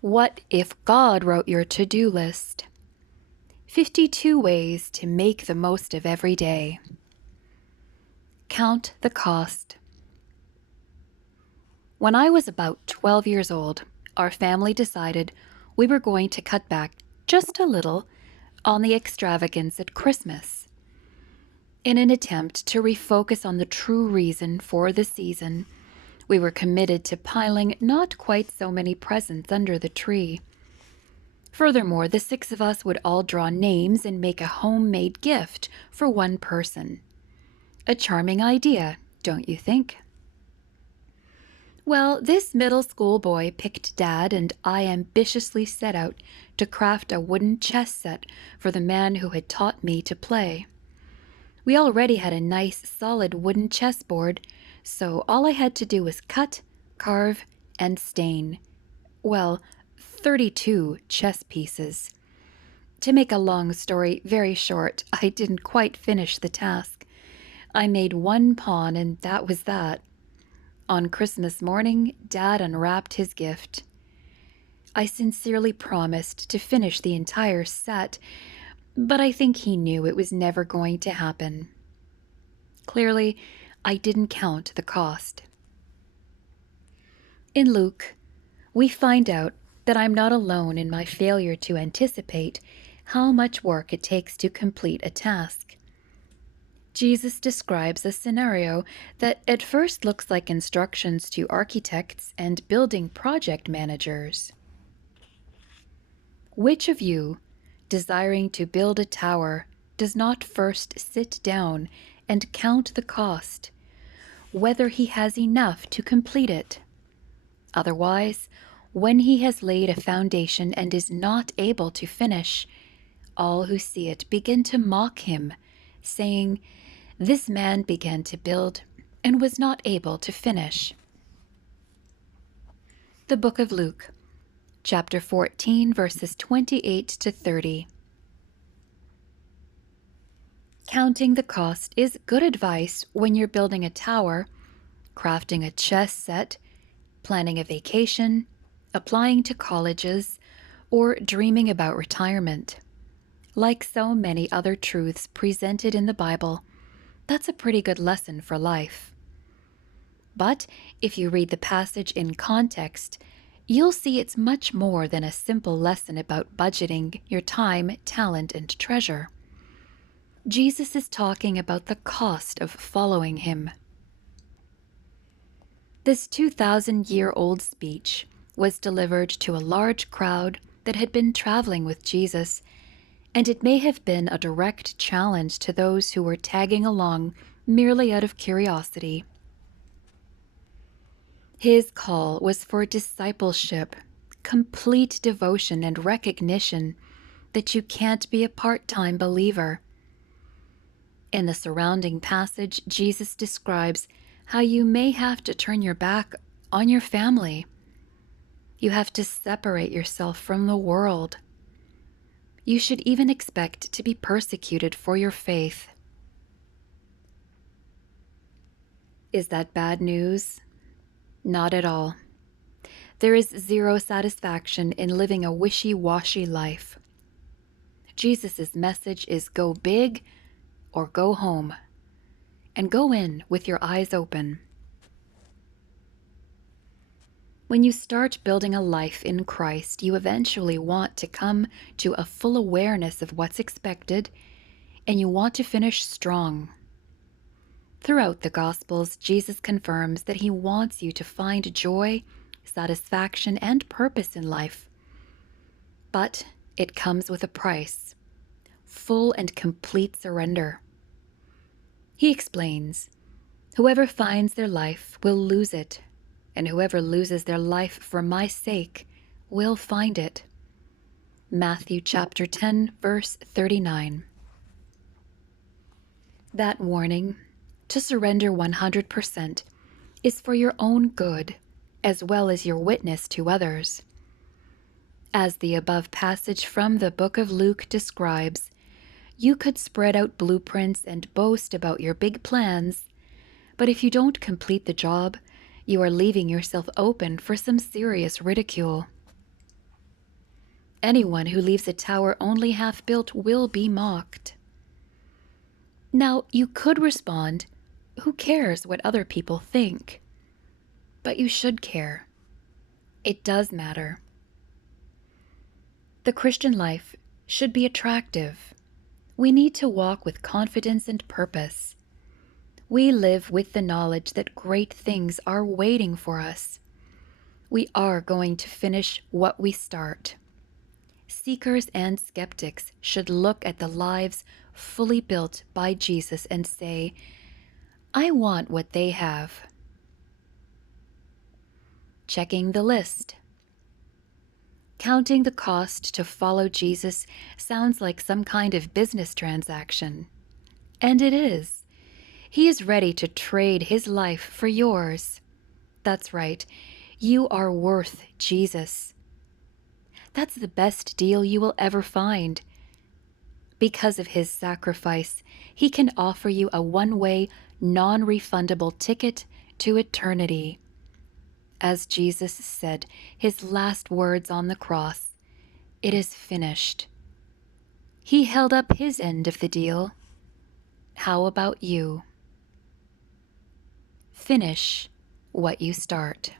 What if God wrote your to-do list? 52 ways to make the most of every day. Count the cost. When I was about 12 years old, our family decided we were going to cut back just a little on the extravagance at Christmas. In an attempt to refocus on the true reason for the season, we were committed to piling not quite so many presents under the tree. Furthermore, the 6 of us would all draw names and make a homemade gift for one person. A charming idea, don't you think? Well, this middle school boy picked Dad, and I ambitiously set out to craft a wooden chess set for the man who had taught me to play. We already had a nice, solid wooden chessboard, so all I had to do was cut, carve, and stain. Well, 32 chess pieces. To make a long story very short, I didn't quite finish the task. I made one pawn, and that was that. On Christmas morning, Dad unwrapped his gift. I sincerely promised to finish the entire set, but I think he knew it was never going to happen. Clearly, I didn't count the cost. In Luke, we find out that I'm not alone in my failure to anticipate how much work it takes to complete a task. Jesus describes a scenario that at first looks like instructions to architects and building project managers. Which of you, desiring to build a tower, does not first sit down and count the cost, whether he has enough to complete it? Otherwise, when he has laid a foundation and is not able to finish, all who see it begin to mock him, saying, "This man began to build and was not able to finish." The Book of Luke, chapter 14, verses 28 to 30. Counting the cost is good advice when you're building a tower, crafting a chess set, planning a vacation, applying to colleges, or dreaming about retirement. Like so many other truths presented in the Bible, that's a pretty good lesson for life. But if you read the passage in context, you'll see it's much more than a simple lesson about budgeting your time, talent, and treasure. Jesus is talking about the cost of following him. This 2,000-year-old speech was delivered to a large crowd that had been traveling with Jesus, and it may have been a direct challenge to those who were tagging along merely out of curiosity. His call was for discipleship, complete devotion, and recognition that you can't be a part-time believer. In the surrounding passage, Jesus describes how you may have to turn your back on your family. You have to separate yourself from the world. You should even expect to be persecuted for your faith. Is that bad news? Not at all. There is zero satisfaction in living a wishy-washy life. Jesus' message is go big or go home, and go in with your eyes open. When you start building a life in Christ, you eventually want to come to a full awareness of what's expected, and you want to finish strong. Throughout the Gospels, Jesus confirms that he wants you to find joy, satisfaction, and purpose in life. But it comes with a price: full and complete surrender. He explains, "Whoever finds their life will lose it, and whoever loses their life for my sake will find it." Matthew chapter 10, verse 39. That warning, to surrender 100%, is for your own good, as well as your witness to others. As the above passage from the book of Luke describes, you could spread out blueprints and boast about your big plans, but if you don't complete the job, you are leaving yourself open for some serious ridicule. Anyone who leaves a tower only half built will be mocked. Now, you could respond, who cares what other people think? But you should care. It does matter. The Christian life should be attractive. We need to walk with confidence and purpose. We live with the knowledge that great things are waiting for us. We are going to finish what we start. Seekers and skeptics should look at the lives fully built by Jesus and say, I want what they have. Checking the list. Counting the cost to follow Jesus sounds like some kind of business transaction. And it is. He is ready to trade his life for yours. That's right. You are worth Jesus. That's the best deal you will ever find. Because of his sacrifice, he can offer you a one-way, non-refundable ticket to eternity. As Jesus said, his last words on the cross, it is finished. He held up his end of the deal. How about you? Finish what you start.